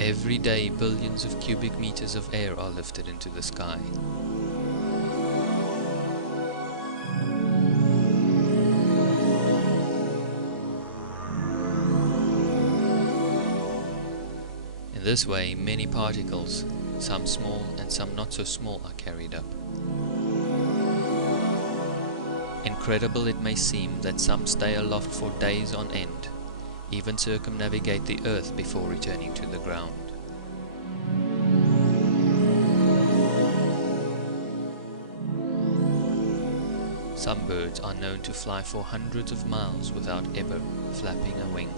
Every day billions of cubic meters of air are lifted into the sky. In this way, many particles, some small and some not so small, are carried up. Incredible it may seem that some stay aloft for days on end, even circumnavigate the earth before returning to the ground. Some birds are known to fly for hundreds of miles without ever flapping a wing.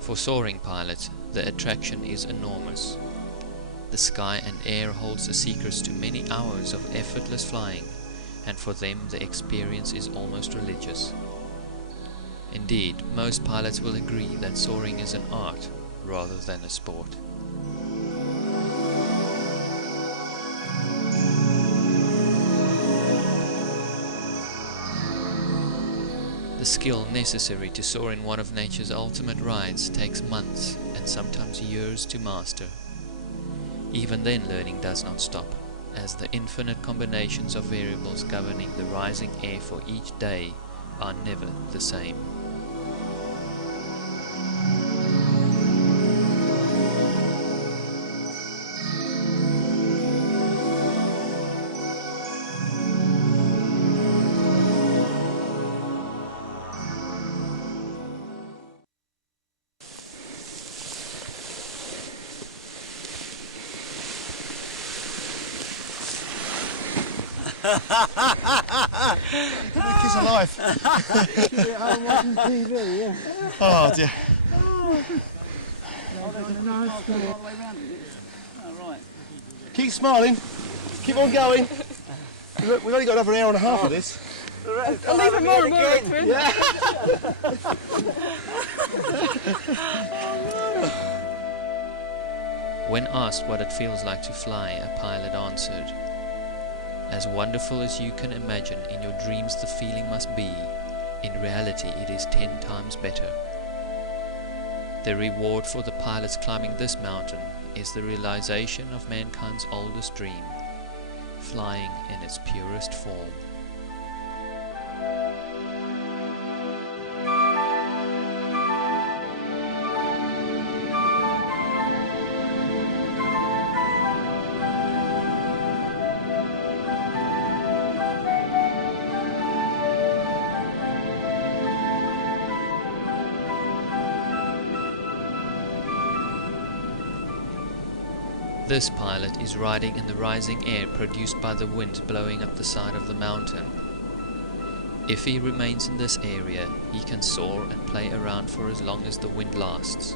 For soaring pilots, the attraction is enormous. The sky and air holds the secrets to many hours of effortless flying, and for them the experience is almost religious. Indeed, most pilots will agree that soaring is an art rather than a sport. The skill necessary to soar in one of nature's ultimate rides takes months and sometimes years to master. Even then, learning does not stop, as the infinite combinations of variables governing the rising air for each day are never the same. The kids alive. watching TV, yeah. Oh dear. Keep smiling. Keep on going. We've only got another hour and a half of this. I'll leave it more and more, Chris. Yeah. When asked what it feels like to fly, a pilot answered, "As wonderful as you can imagine in your dreams the feeling must be, in reality it is 10 times better." The reward for the pilots climbing this mountain is the realization of mankind's oldest dream, flying in its purest form. This pilot is riding in the rising air produced by the wind blowing up the side of the mountain. If he remains in this area, he can soar and play around for as long as the wind lasts.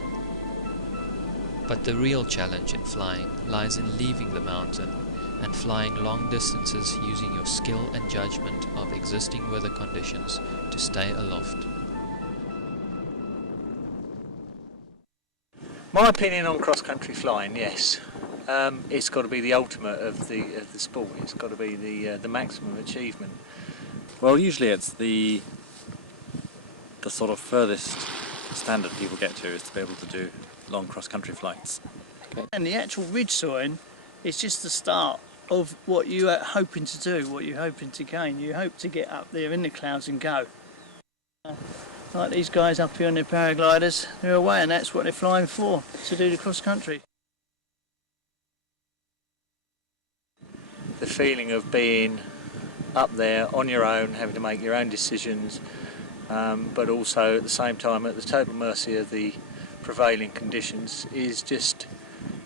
But the real challenge in flying lies in leaving the mountain and flying long distances using your skill and judgment of existing weather conditions to stay aloft. My opinion on cross-country flying, yes. It's got to be the ultimate of the sport. It's got to be the maximum achievement. Well, usually it's the sort of furthest standard people get to is to be able to do long cross-country flights. And the actual ridge soaring is just the start of what you are hoping to do, what you're hoping to gain. You hope to get up there in the clouds and go. Like these guys up here on their paragliders, they're away and that's what they're flying for, to do the cross-country. The feeling of being up there on your own, having to make your own decisions, but also at the same time at the total mercy of the prevailing conditions is just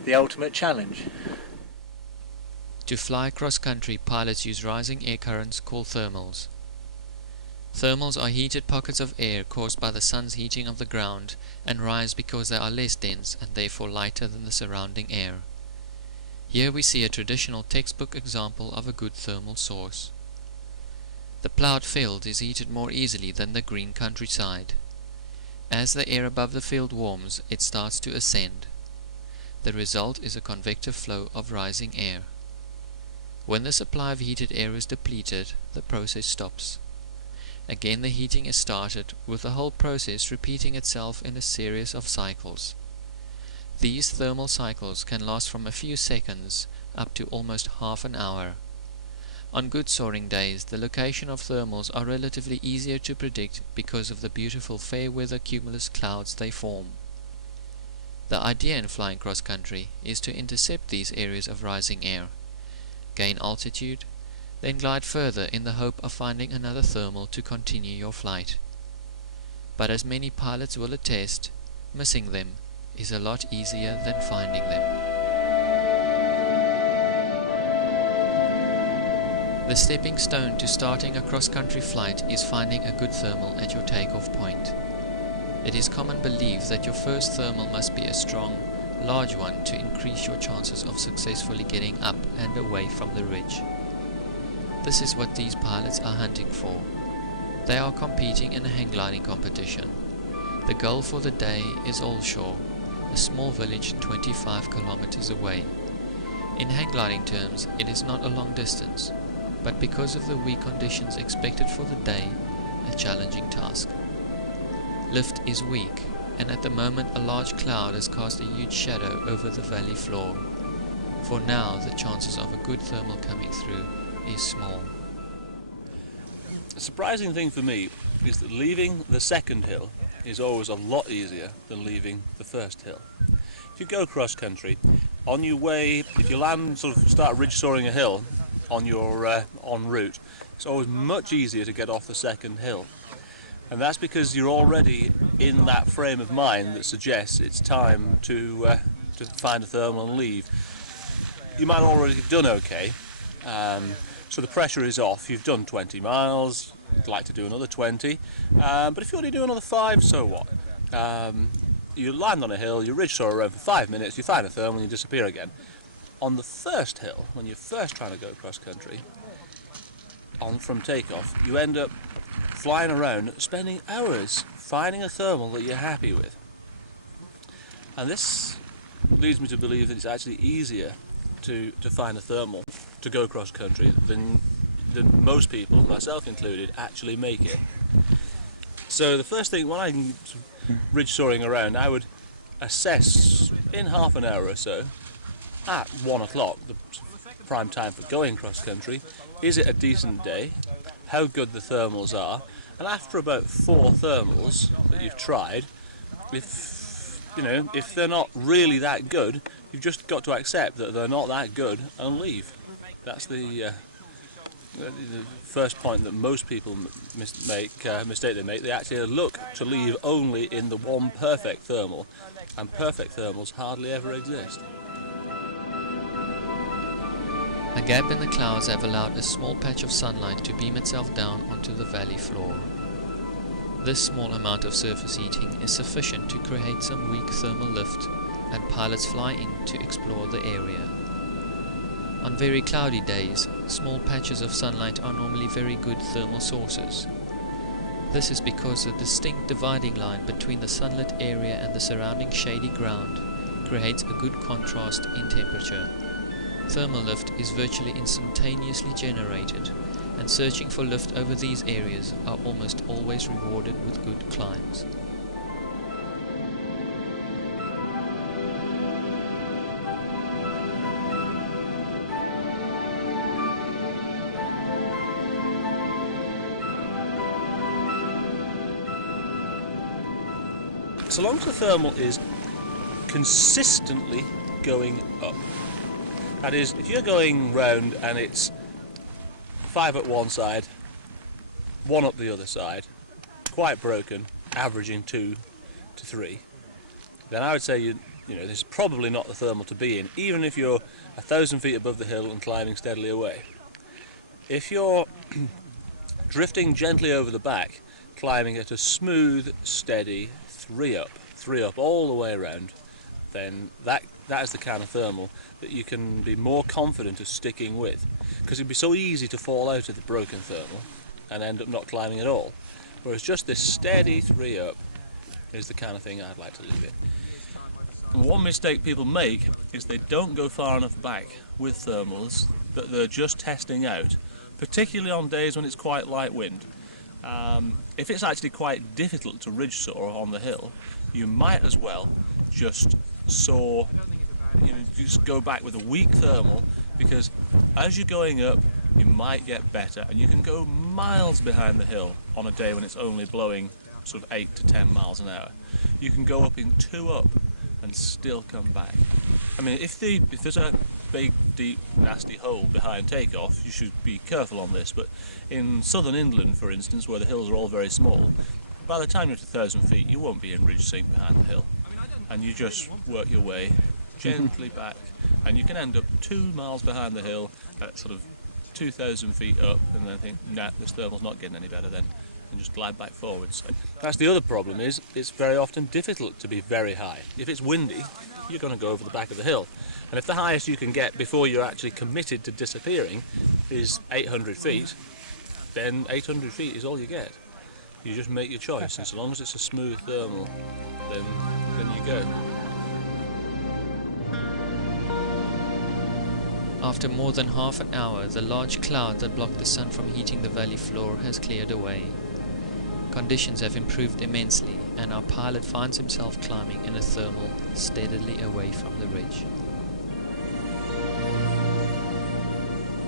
the ultimate challenge. To fly cross-country, pilots use rising air currents called thermals. Thermals are heated pockets of air caused by the sun's heating of the ground and rise because they are less dense and therefore lighter than the surrounding air. Here we see a traditional textbook example of a good thermal source. The ploughed field is heated more easily than the green countryside. As the air above the field warms, it starts to ascend. The result is a convective flow of rising air. When the supply of heated air is depleted, the process stops. Again the heating is started, with the whole process repeating itself in a series of cycles. These thermal cycles can last from a few seconds up to almost half an hour. On good soaring days, the location of thermals are relatively easier to predict because of the beautiful fair weather cumulus clouds they form. The idea in flying cross-country is to intercept these areas of rising air, gain altitude, then glide further in the hope of finding another thermal to continue your flight. But as many pilots will attest, missing them is a lot easier than finding them. The stepping stone to starting a cross-country flight is finding a good thermal at your takeoff point. It is common belief that your first thermal must be a strong, large one to increase your chances of successfully getting up and away from the ridge. This is what these pilots are hunting for. They are competing in a hang gliding competition. The goal for the day is Allshore, a small village 25 kilometers away. In hang gliding terms, it is not a long distance, but because of the weak conditions expected for the day, a challenging task. Lift is weak, and at the moment a large cloud has cast a huge shadow over the valley floor. For now, the chances of a good thermal coming through is small. The surprising thing for me is that leaving the second hill is always a lot easier than leaving the first hill. If you go cross country, on your way, if you land, sort of start ridge soaring a hill on your en route, it's always much easier to get off the second hill. And that's because you're already in that frame of mind that suggests it's time to find a thermal and leave. You might already have done okay, so the pressure is off. You've done 20 miles, you'd like to do another 20, but if you only do another 5, so what? You land on a hill, you ridge soar around for 5 minutes, you find a thermal and you disappear again. On the first hill, when you're first trying to go cross country, from takeoff, you end up flying around, spending hours finding a thermal that you're happy with. And this leads me to believe that it's actually easier to find a thermal to go cross country than most people, myself included, actually make it. So the first thing, when I'm ridge soaring around, I would assess in half an hour or so, at 1 o'clock, the prime time for going cross country, is it a decent day, how good the thermals are, and after about 4 thermals that you've tried, if they're not really that good, you've just got to accept that they're not that good and leave. That's the first point that most people mistake they make. They actually look to leave only in the one perfect thermal, and perfect thermals hardly ever exist. A gap in the clouds have allowed a small patch of sunlight to beam itself down onto the valley floor. This small amount of surface heating is sufficient to create some weak thermal lift, and pilots fly in to explore the area. On very cloudy days, small patches of sunlight are normally very good thermal sources. This is because the distinct dividing line between the sunlit area and the surrounding shady ground creates a good contrast in temperature. Thermal lift is virtually instantaneously generated, and searching for lift over these areas are almost always rewarded with good climbs. So long as the thermal is consistently going up. That is, if you're going round and it's 5 up one side, 1 up the other side, quite broken, averaging 2 to 3, then I would say this is probably not the thermal to be in, even if you're 1,000 feet above the hill and climbing steadily away. If you're drifting gently over the back, climbing at a smooth, steady 3 up all the way around, then that is the kind of thermal that you can be more confident of sticking with, because it'd be so easy to fall out of the broken thermal and end up not climbing at all, whereas just this steady 3 up is the kind of thing I'd like to leave it. One mistake people make is they don't go far enough back with thermals that they're just testing out, particularly on days when it's quite light wind. If it's actually quite difficult to ridge soar on the hill, you might as well just soar, just go back with a weak thermal, because as you're going up you might get better, and you can go miles behind the hill on a day when it's only blowing sort of 8 to 10 miles an hour. You can go up in 2 up and still come back. I mean, if there's a big, deep, nasty hole behind takeoff, you should be careful on this, but in southern England, for instance, where the hills are all very small, by the time you're at 1,000 feet, you won't be in ridge sink behind the hill, and you just work your way gently back, and you can end up 2 miles behind the hill at sort of 2,000 feet up, and then think, nah, this thermal's not getting any better then, and just glide back forwards. That's the other problem, is it's very often difficult to be very high. If it's windy, you're going to go over the back of the hill, and if the highest you can get before you're actually committed to disappearing is 800 feet, then 800 feet is all you get. You just make your choice, and so long as it's a smooth thermal, then you go. After more than half an hour, the large cloud that blocked the sun from heating the valley floor has cleared away. Conditions have improved immensely, and our pilot finds himself climbing in a thermal steadily away from the ridge.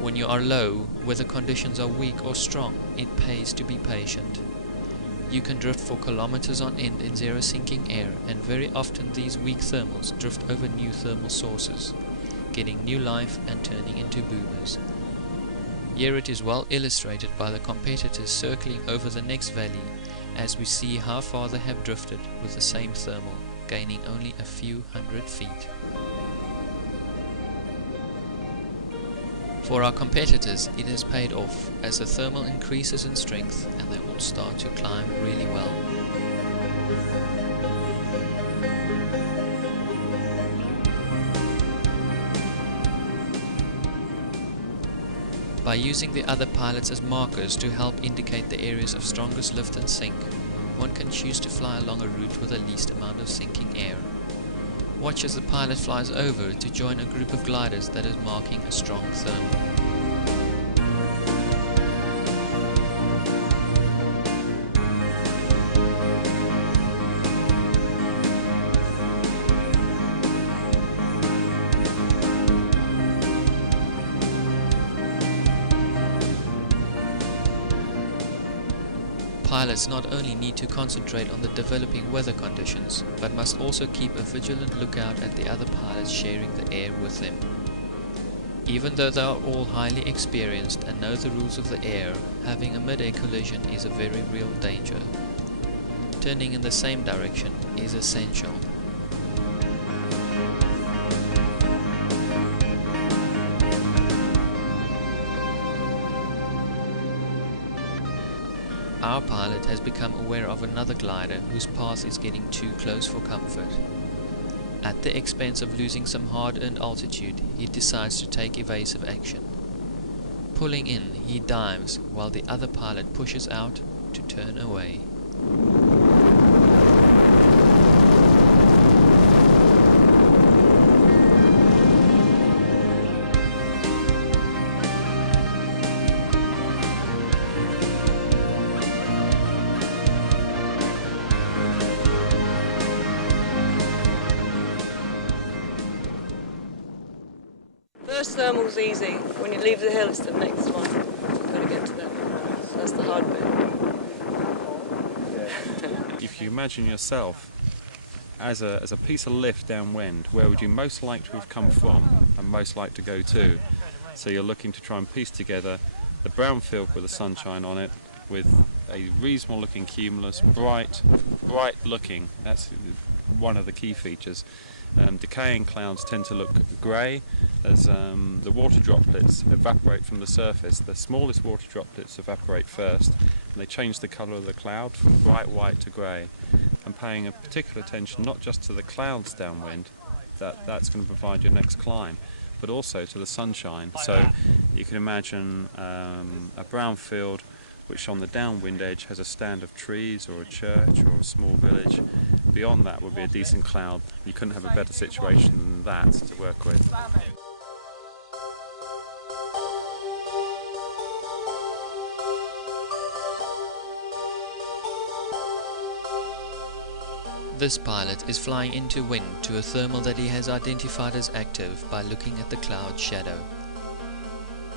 When you are low, whether conditions are weak or strong, it pays to be patient. You can drift for kilometers on end in zero sinking air, and very often these weak thermals drift over new thermal sources, getting new life and turning into boomers. Here it is well illustrated by the competitors circling over the next valley, as we see how far they have drifted with the same thermal, gaining only a few hundred feet. For our competitors, it has paid off, as the thermal increases in strength and they all start to climb really well. By using the other pilots as markers to help indicate the areas of strongest lift and sink, one can choose to fly along a route with the least amount of sinking air. Watch as the pilot flies over to join a group of gliders that is marking a strong thermal. Pilots not only need to concentrate on the developing weather conditions, but must also keep a vigilant lookout at the other pilots sharing the air with them. Even though they are all highly experienced and know the rules of the air, having a mid-air collision is a very real danger. Turning in the same direction is essential. Our pilot has become aware of another glider whose path is getting too close for comfort. At the expense of losing some hard-earned altitude, he decides to take evasive action. Pulling in, he dives while the other pilot pushes out to turn away. First thermal's easy. When you leave the hill, it's the next one. You've got to get to that. That's the hard bit. If you imagine yourself as a piece of lift downwind, where would you most like to have come from and most like to go to? So you're looking to try and piece together the brown field with the sunshine on it, with a reasonable looking cumulus, bright looking. That's one of the key features. Decaying clouds tend to look grey as the water droplets evaporate from the surface. The smallest water droplets evaporate first, and they change the colour of the cloud from bright white to grey. And paying a particular attention not just to the clouds downwind, that's going to provide your next climb, but also to the sunshine. So you can imagine a brown field which on the downwind edge has a stand of trees or a church or a small village. Beyond that would be a decent cloud. You couldn't have a better situation than that to work with. This pilot is flying into wind to a thermal that he has identified as active by looking at the cloud shadow.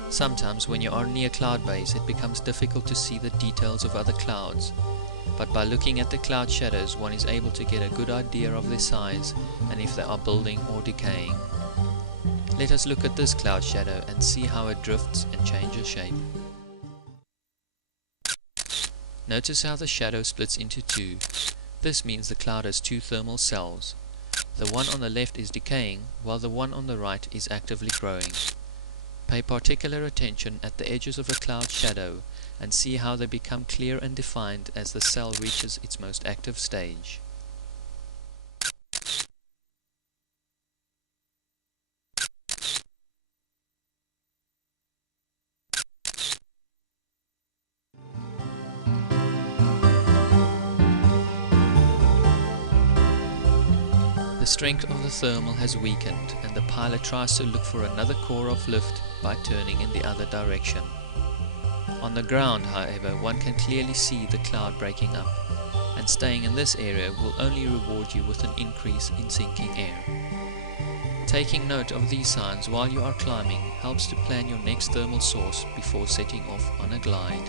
Sometimes when you are near cloud base it becomes difficult to see the details of other clouds, but by looking at the cloud shadows one is able to get a good idea of their size and if they are building or decaying. Let us look at this cloud shadow and see how it drifts and changes shape. Notice how the shadow splits into two. This means the cloud has two thermal cells. The one on the left is decaying, while the one on the right is actively growing. Pay particular attention at the edges of a cloud shadow and see how they become clear and defined as the cell reaches its most active stage. The strength of the thermal has weakened and the pilot tries to look for another core of lift by turning in the other direction. On the ground, however, one can clearly see the cloud breaking up, and staying in this area will only reward you with an increase in sinking air. Taking note of these signs while you are climbing helps to plan your next thermal source before setting off on a glide.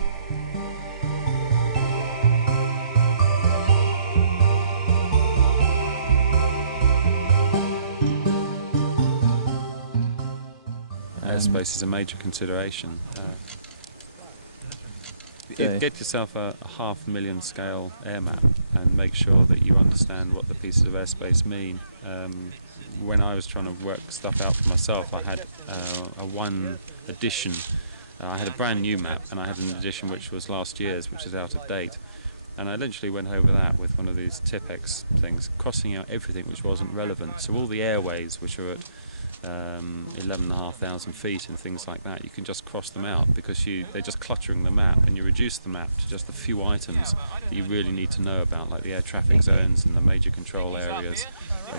Airspace is a major consideration. Okay. Get yourself a 500,000 scale air map and make sure that you understand what the pieces of airspace mean. When I was trying to work stuff out for myself, I had a one edition. I had a brand new map and I had an edition which was last year's, which is out of date. And I literally went over that with one of these Tipex things, crossing out everything which wasn't relevant. So all the airways which are at 11,500 feet and things like that, you can just cross them out because they're just cluttering the map, and you reduce the map to just a few items that you really need to know about, like the air traffic zones and the major control areas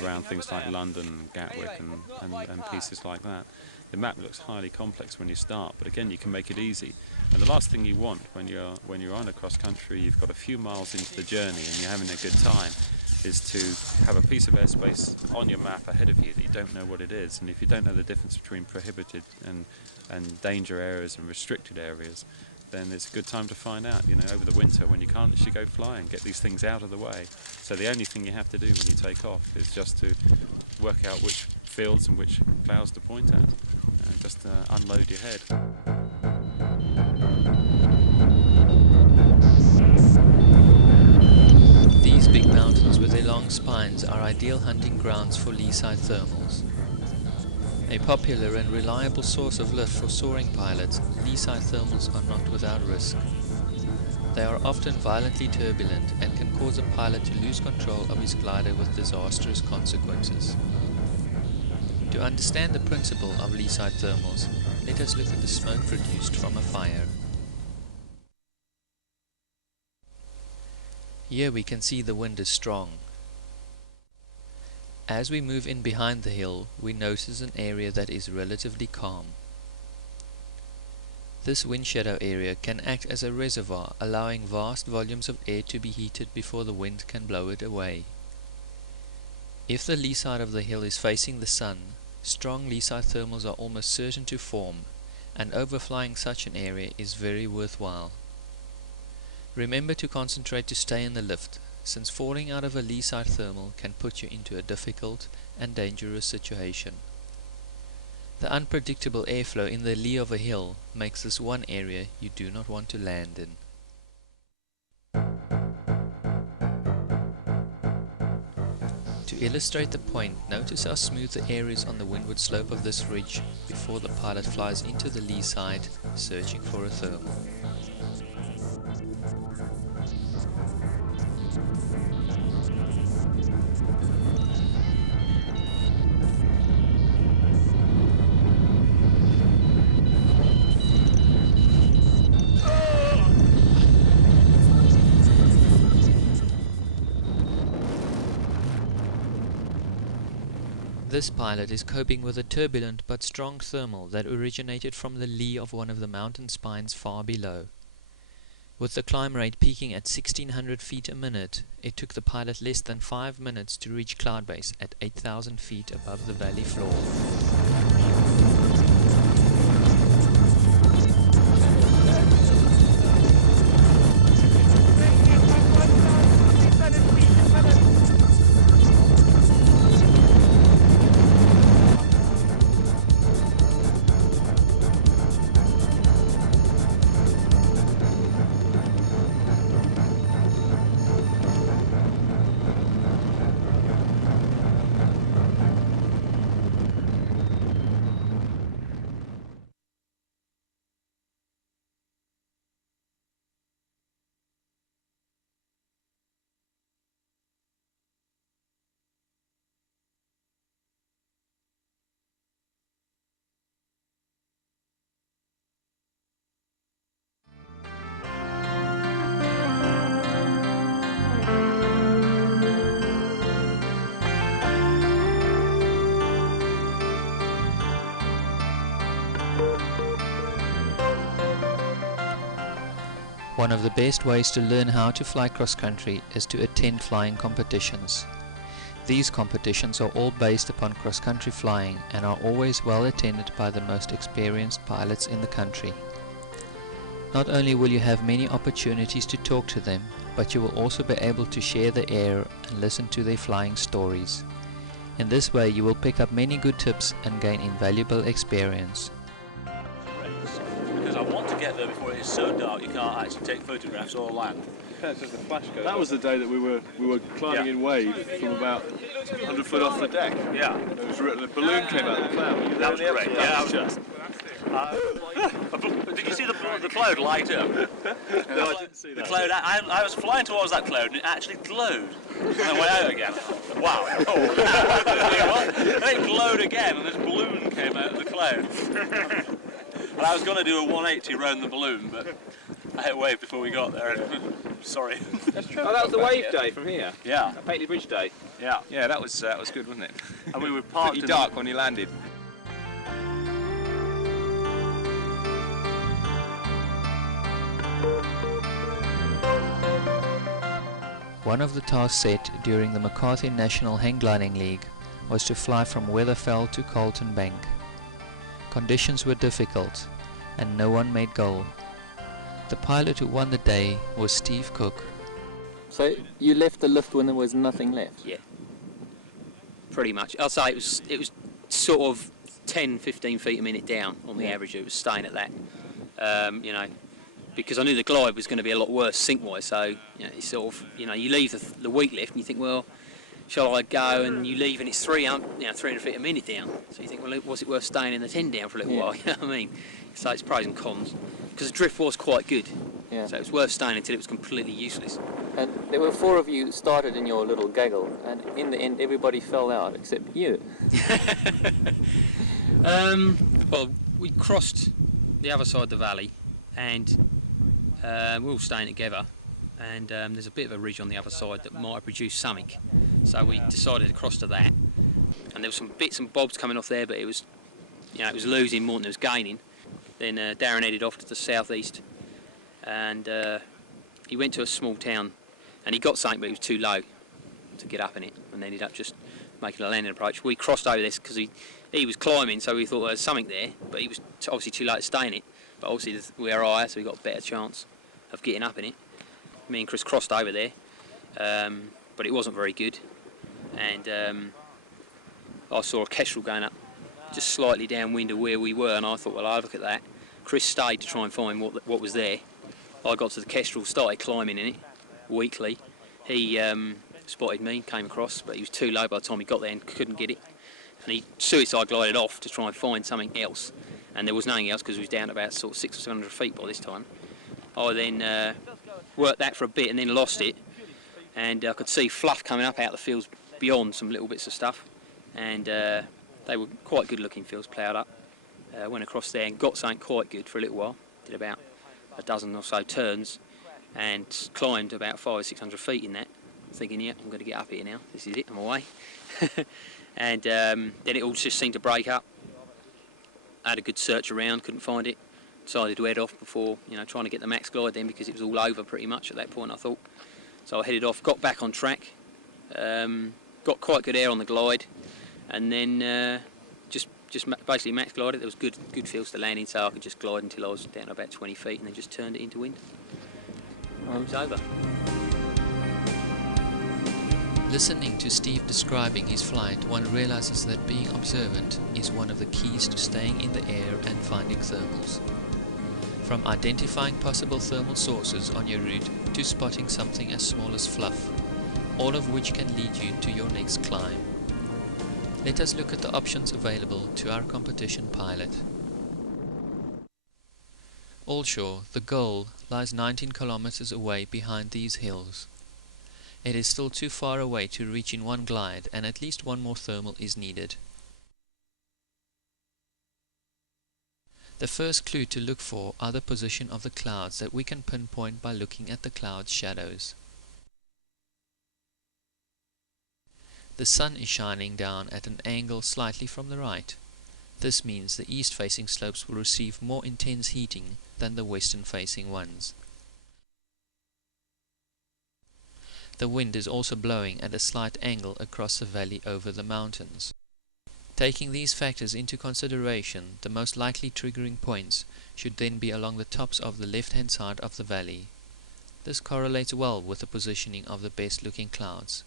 around things like London, Gatwick and pieces like that. The map looks highly complex when you start, but again you can make it easy. And the last thing you want when you're on a cross country, you've got a few miles into the journey and you're having a good time, is to have a piece of airspace on your map ahead of you that you don't know what it is. And if you don't know the difference between prohibited and danger areas and restricted areas, then it's a good time to find out, over the winter when you can't actually go fly and get these things out of the way. So the only thing you have to do when you take off is just to work out which fields and which clouds to point at, and just unload your head. These big mountains with their long spines are ideal hunting grounds for lee-side thermals. A popular and reliable source of lift for soaring pilots, lee-side thermals are not without risk. They are often violently turbulent and can cause a pilot to lose control of his glider with disastrous consequences. To understand the principle of lee-side thermals, let us look at the smoke produced from a fire. Here we can see the wind is strong. As we move in behind the hill, we notice an area that is relatively calm. This wind shadow area can act as a reservoir, allowing vast volumes of air to be heated before the wind can blow it away. If the lee side of the hill is facing the sun, strong lee side thermals are almost certain to form, and overflying such an area is very worthwhile. Remember to concentrate to stay in the lift, since falling out of a lee side thermal can put you into a difficult and dangerous situation. The unpredictable airflow in the lee of a hill makes this one area you do not want to land in. To illustrate the point, notice how smooth the air is on the windward slope of this ridge before the pilot flies into the lee side, searching for a thermal. This pilot is coping with a turbulent but strong thermal that originated from the lee of one of the mountain spines far below. With the climb rate peaking at 1600 feet a minute, it took the pilot less than 5 minutes to reach cloud base at 8,000 feet above the valley floor. One of the best ways to learn how to fly cross-country is to attend flying competitions. These competitions are all based upon cross-country flying and are always well attended by the most experienced pilots in the country. Not only will you have many opportunities to talk to them, but you will also be able to share the air and listen to their flying stories. In this way you will pick up many good tips and gain invaluable experience. Because I want to get there before it is so dark you can't actually take photographs or land. That was the day that we were climbing in wave from about 100 foot off the deck. Yeah. The balloon came out of the cloud. That was great. Yeah, did you see the cloud light up? No, I didn't see that. The cloud. I was flying towards that cloud and it actually glowed. And then went out again. Wow. And it glowed again and this balloon came out of the cloud. And I was going to do a 180 round the balloon, but I hit a wave before we got there. Sorry. Oh, that was the wave day from here? Yeah. Paisley Bridge day? Yeah. Yeah, that was good, wasn't it? And we were parked pretty dark when you landed. One of the tasks set during the McCarthy National Hang Gliding League was to fly from Weatherfell to Carlton Bank. Conditions were difficult and no one made goal. The pilot who won the day was Steve Cook. So you left the lift when there was nothing left? Yeah, pretty much. I'll say it was sort of 10-15 feet a minute down on the average. It was staying at that, you know, because I knew the glide was going to be a lot worse sink-wise. So you know, it's sort of, you know, you leave the weak lift and you think, well, shall I go? And you leave and it's 300 feet a minute down. So you think, well, was it worth staying in the 10 down for a little while? You know what I mean? So it's pros and cons. Because the drift was quite good. Yeah. So it was worth staying until it was completely useless. And there were 4 of you started in your little gaggle, and in the end everybody fell out except you. Well, we crossed the other side of the valley and we were all staying together, and there's a bit of a ridge on the other side that might have produced something. So we decided to cross to that. And there were some bits and bobs coming off there, but it was, you know, it was losing more than it was gaining. Then Darren headed off to the southeast, and he went to a small town, and he got something, but he was too low to get up in it, and ended up just making a landing approach. We crossed over this because he was climbing, so we thought there was something there, but he was obviously too low to stay in it. But obviously we are higher, so we got a better chance of getting up in it. Me and Chris crossed over there, but it wasn't very good, and I saw a kestrel going up just slightly downwind of where we were, and I thought, well, I'll look at that. Chris stayed to try and find what was there. I got to the kestrel, started climbing in it weakly. He spotted me, came across, but he was too low by the time he got there and couldn't get it. And he suicide glided off to try and find something else, and there was nothing else because he was down about sort of 600 or 700 feet by this time. I then worked that for a bit and then lost it, and I could see fluff coming up out the fields beyond, some little bits of stuff, and they were quite good looking fields ploughed up. Went across there and got something quite good for a little while, did about a dozen or so turns and climbed about 500 or 600 feet in that, thinking, yeah, I'm going to get up here now, this is it, I'm away. And then it all just seemed to break up. I had a good search around, couldn't find it, decided to head off before, trying to get the max glide then, because it was all over pretty much at that point, I thought. So I headed off, got back on track, got quite good air on the glide, and then just basically max glided. There was good fields to land in, so I could just glide until I was down about 20 feet, and then just turned it into wind. It was over. Listening to Steve describing his flight, one realizes that being observant is one of the keys to staying in the air and finding thermals. From identifying possible thermal sources on your route to spotting something as small as fluff, all of which can lead you to your next climb. Let us look at the options available to our competition pilot. Alshore, the goal, lies 19 kilometers away behind these hills. It is still too far away to reach in one glide, and at least one more thermal is needed. The first clue to look for are the position of the clouds that we can pinpoint by looking at the cloud shadows. The sun is shining down at an angle slightly from the right. This means the east-facing slopes will receive more intense heating than the western-facing ones. The wind is also blowing at a slight angle across the valley over the mountains. Taking these factors into consideration, the most likely triggering points should then be along the tops of the left-hand side of the valley. This correlates well with the positioning of the best-looking clouds.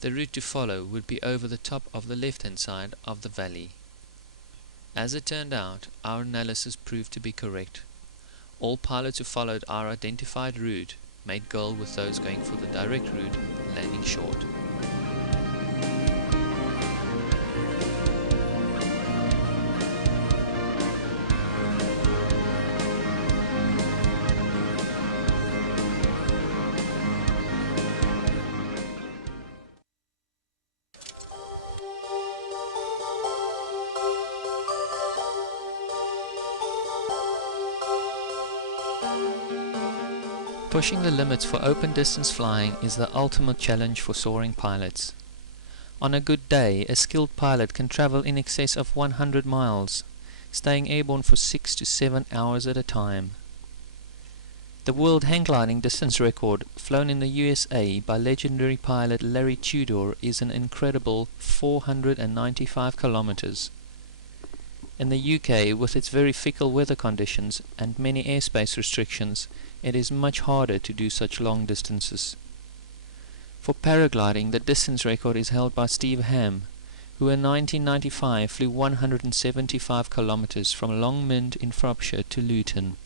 The route to follow would be over the top of the left-hand side of the valley. As it turned out, our analysis proved to be correct. All pilots who followed our identified route made goal, with those going for the direct route landing short. Pushing the limits for open distance flying is the ultimate challenge for soaring pilots. On a good day, a skilled pilot can travel in excess of 100 miles, staying airborne for 6 to 7 hours at a time. The world hang gliding distance record, flown in the USA by legendary pilot Larry Tudor, is an incredible 495 kilometers. In the UK, with its very fickle weather conditions and many airspace restrictions, it is much harder to do such long distances. For paragliding, the distance record is held by Steve Ham, who in 1995 flew 175 kilometers from Longmynd in Frobisher to Luton.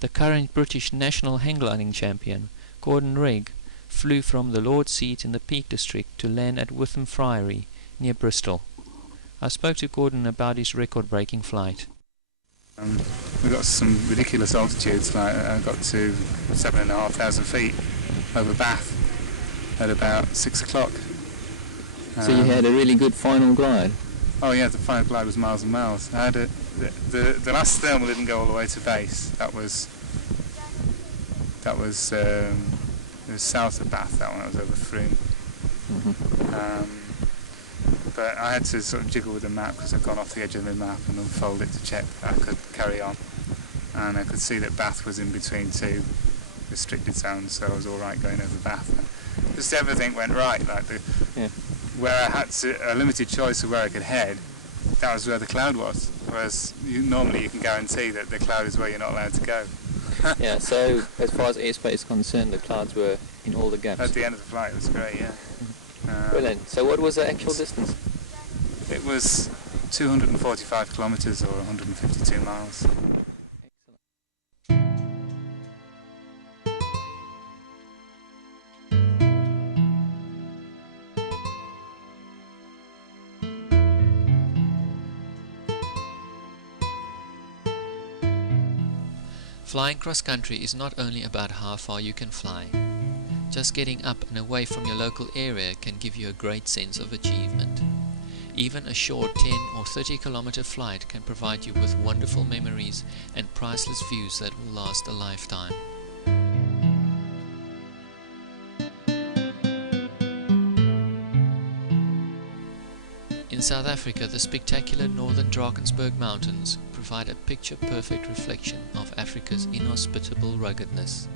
The current British national hang gliding champion, Gordon Rigg, flew from the Lord's Seat in the Peak District to land at Witham Friary, near Bristol. I spoke to Gordon about his record-breaking flight. We got some ridiculous altitudes, like I got to 7,500 feet over Bath at about 6 o'clock. So you had a really good final glide? Oh yeah, the final glide was miles and miles. I had the last thermal didn't go all the way to base. That was it was south of Bath. That one, I was over Froome. But I had to sort of jiggle with the map because I'd gone off the edge of the map and unfold it to check that I could carry on. And I could see that Bath was in between two restricted zones, so I was all right going over Bath. And just everything went right. Like where I had a limited choice of where I could head, that was where the cloud was. Whereas normally you can guarantee that the cloud is where you're not allowed to go. Yeah. So as far as airspace is concerned, the clouds were in all the gaps. At the end of the flight, it was great. Yeah. Brilliant. So what was the actual distance? It was 245 kilometres or 152 miles. Flying cross-country is not only about how far you can fly. Just getting up and away from your local area can give you a great sense of achievement. Even a short 10 or 30 kilometer flight can provide you with wonderful memories and priceless views that will last a lifetime. In South Africa, the spectacular northern Drakensberg Mountains provide a picture-perfect reflection of Africa's inhospitable ruggedness.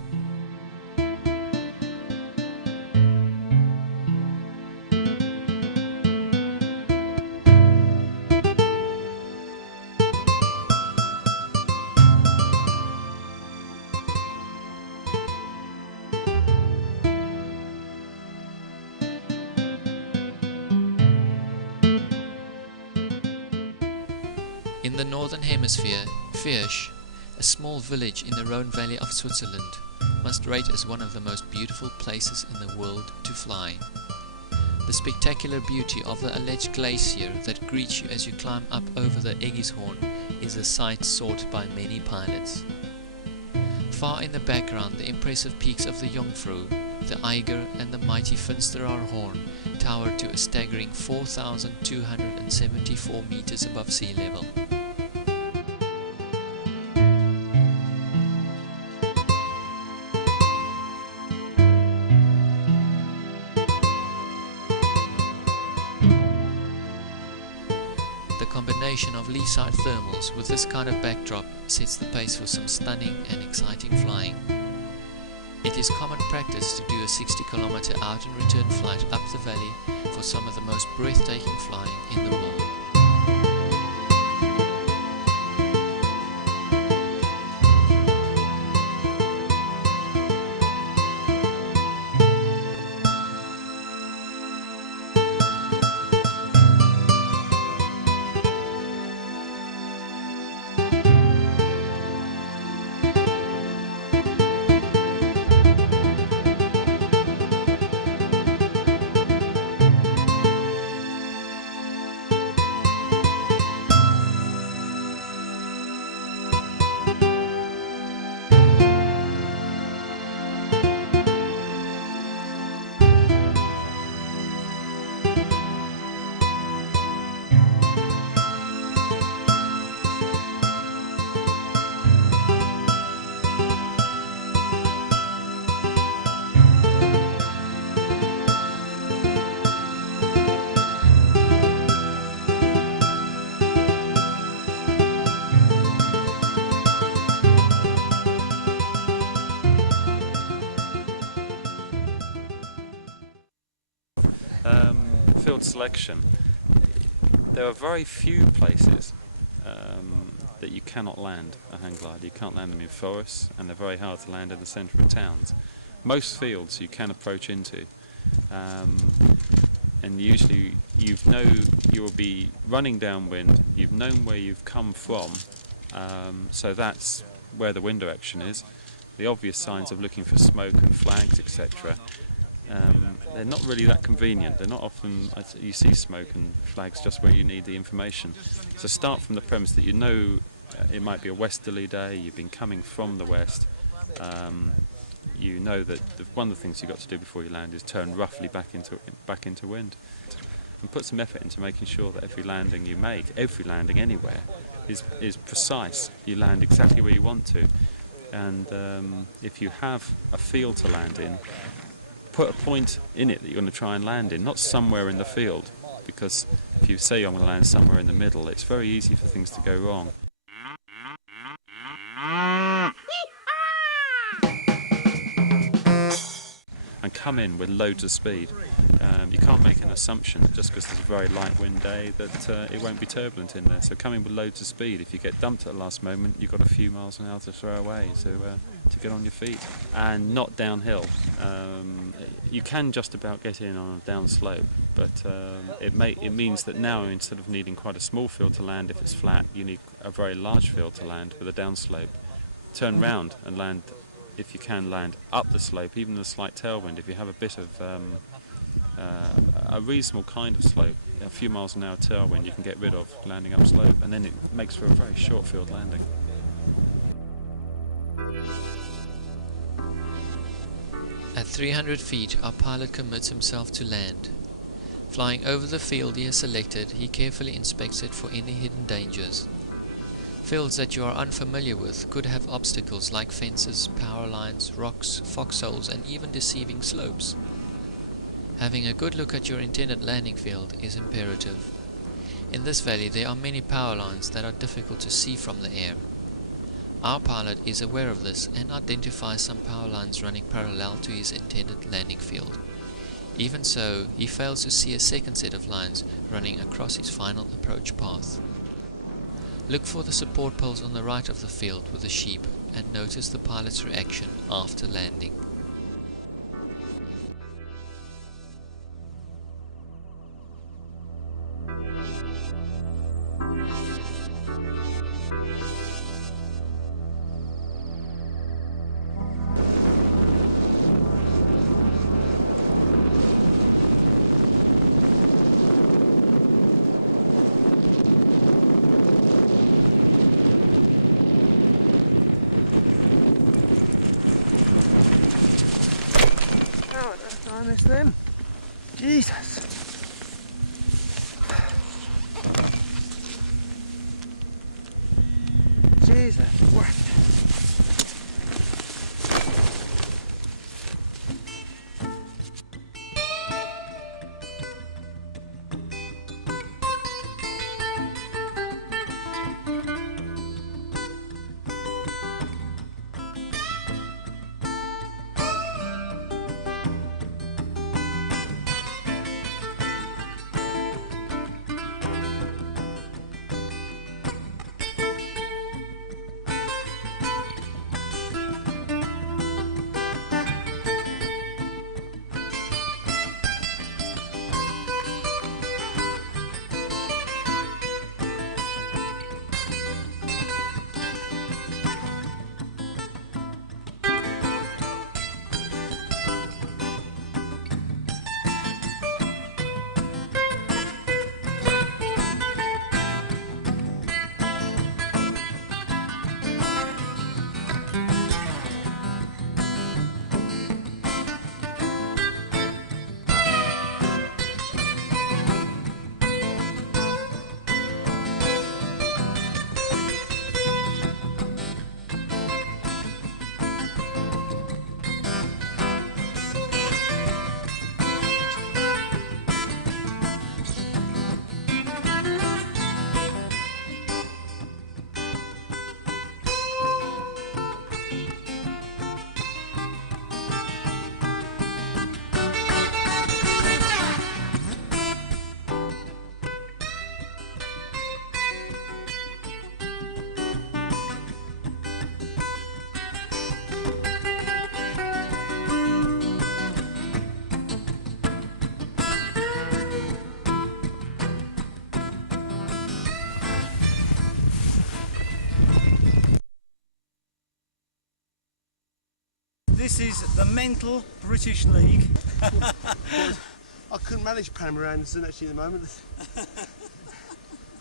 In the northern hemisphere, Fiersch, a small village in the Rhone Valley of Switzerland, must rate as one of the most beautiful places in the world to fly. The spectacular beauty of the alleged glacier that greets you as you climb up over the Eggishorn is a sight sought by many pilots. Far in the background, the impressive peaks of the Jungfrau, the Eiger and the mighty Finsteraar Horn tower to a staggering 4,274 meters above sea level. The combination of lee-side thermals with this kind of backdrop sets the pace for some stunning and exciting flying. It is common practice to do a 60-kilometer out and return flight up the valley for some of the most breathtaking flying in the world. Field selection. There are very few places that you cannot land a hang glider. You can't land them in forests, and they're very hard to land in the centre of towns. Most fields you can approach into, and usually you will be running downwind. You've known where you've come from, so that's where the wind direction is. The obvious signs of looking for smoke and flags, etc. They're not really that convenient. They're not often, you see smoke and flags just where you need the information. So start from the premise that you know it might be a westerly day, you've been coming from the west, you know that one of the things you've got to do before you land is turn roughly back into wind. And put some effort into making sure that every landing you make, every landing anywhere, is precise. You land exactly where you want to. And if you have a field to land in, put a point in it that you're going to try and land in, not somewhere in the field, because if you say I'm going to land somewhere in the middle, it's very easy for things to go wrong. And come in with loads of speed. You can't make an assumption that just because there's a very light wind day that it won't be turbulent in there. So come in with loads of speed. If you get dumped at the last moment, you've got a few miles an hour to throw away to get on your feet. And not downhill. You can just about get in on a down slope, but it means that now instead of needing quite a small field to land if it's flat, you need a very large field to land with a down slope. Turn round and land, if you can, land up the slope, even a slight tailwind. If you have a bit of a reasonable kind of slope, a few miles an hour tailwind you can get rid of landing up slope, and then it makes for a very short field landing. At 300 feet, our pilot commits himself to land. Flying over the field he has selected, he carefully inspects it for any hidden dangers. Fields that you are unfamiliar with could have obstacles like fences, power lines, rocks, foxholes, and even deceiving slopes. Having a good look at your intended landing field is imperative. In this valley there are many power lines that are difficult to see from the air. Our pilot is aware of this and identifies some power lines running parallel to his intended landing field. Even so, he fails to see a second set of lines running across his final approach path. Look for the support poles on the right of the field with the sheep and notice the pilot's reaction after landing. I miss them. Jesus. Jesus. What? This is the mental British League. I couldn't manage Pamela Anderson actually at the moment.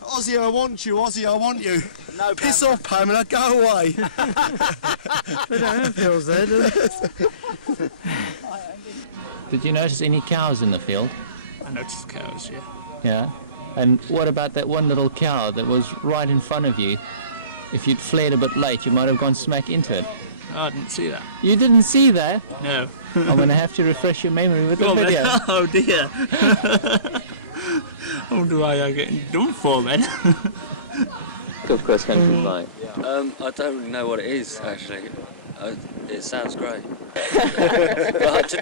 Aussie, I want you. Aussie, I want you. No, piss off, Pamela. Go away. They don't have hills there, do they? Did you notice any cows in the field? I noticed cows, yeah. Yeah. And what about that one little cow that was right in front of you? If you'd fled a bit late, you might have gone smack into it. I didn't see that. You didn't see that? No. I'm going to have to refresh your memory with the video. Oh dear. What do I get done for then? Good cross-country flying. I don't really know what it is actually. It sounds great. But